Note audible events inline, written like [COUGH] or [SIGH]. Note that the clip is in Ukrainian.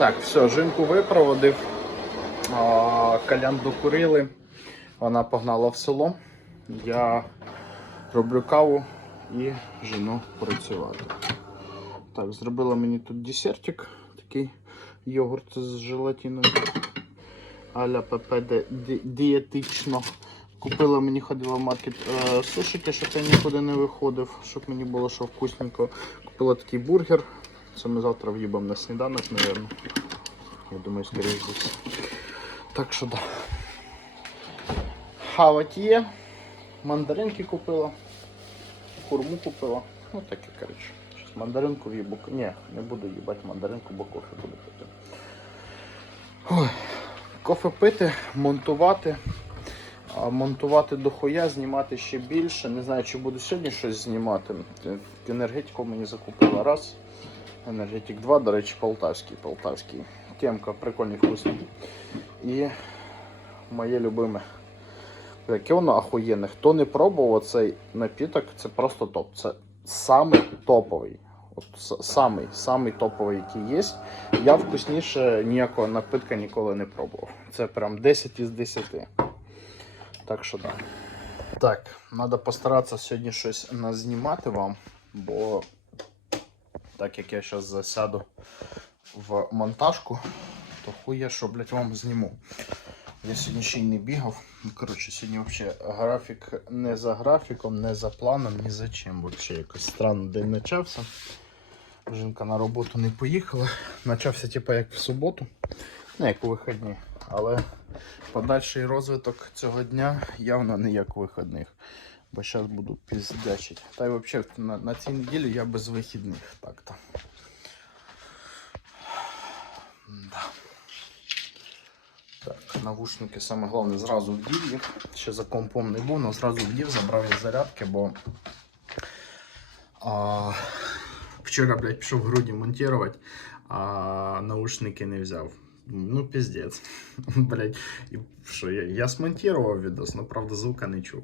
Так, все, жінку випроводив. Калян докурили. Вона погнала в село. Я роблю каву і жену працювати. Так, зробила мені тут десертик, такий йогурт з желатиною. Аля ПП ді- ді- дієтично. Купила мені ходила в маркет е, сушики, щоб я нікуди не виходив, щоб мені було що вкусненько. Купила такий бургер. Це ми завтра в'їбемо на сніданок, мабуть. Я думаю, скоріше за. Так що да. Хавать є. Мандаринки купила. Хурму купила. Ну таке, коротше. Щас мандаринку в'їбу. Ні, не буду їбати мандаринку, бо кофе буду пити. Ой. Кофе пити, монтувати. Монтувати дохуя, знімати ще більше. Не знаю, чи буду сьогодні щось знімати. Енергетику мені закупила раз. Енергетик 2, до речі, полтавський. полтавський. Темка прикольний вкусний. І моє любиме. Яке воно ахуєнне. Хто не пробував цей напіток, це просто топ. Це самий топовий. От самий, самий топовий, який є. Я вкусніше ніякого напитка ніколи не пробував. Це прям 10 із 10. Так що так. Так, треба постаратися сьогодні щось назнімати вам, бо так як я зараз засяду в монтажку, то хуй я що, блядь, вам зніму. Я сьогодні ще й не бігав. Коротше, сьогодні взагалі графік не за графіком, не за планом, ні за чим. Взагалі якось странно день почався. Жінка на роботу не поїхала. Почався, типу, як в суботу, ну як у вихідні. Але подальший розвиток цього дня явно не як у вихідних. Бо зараз буду піздячити. Та й взагалі на, на цій неділі я без вихідних. Так-то. Да. Так, навушники саме головне зразу вдів їх. Ще за компом не був, але зразу вдів, забрав із зарядки, бо а, вчора, блядь, пішов груді монтувати, а наушники не взяв. Ну, піздець. [LAUGHS] Блядь, і що я, я смонтував відос, але правда звука не чув.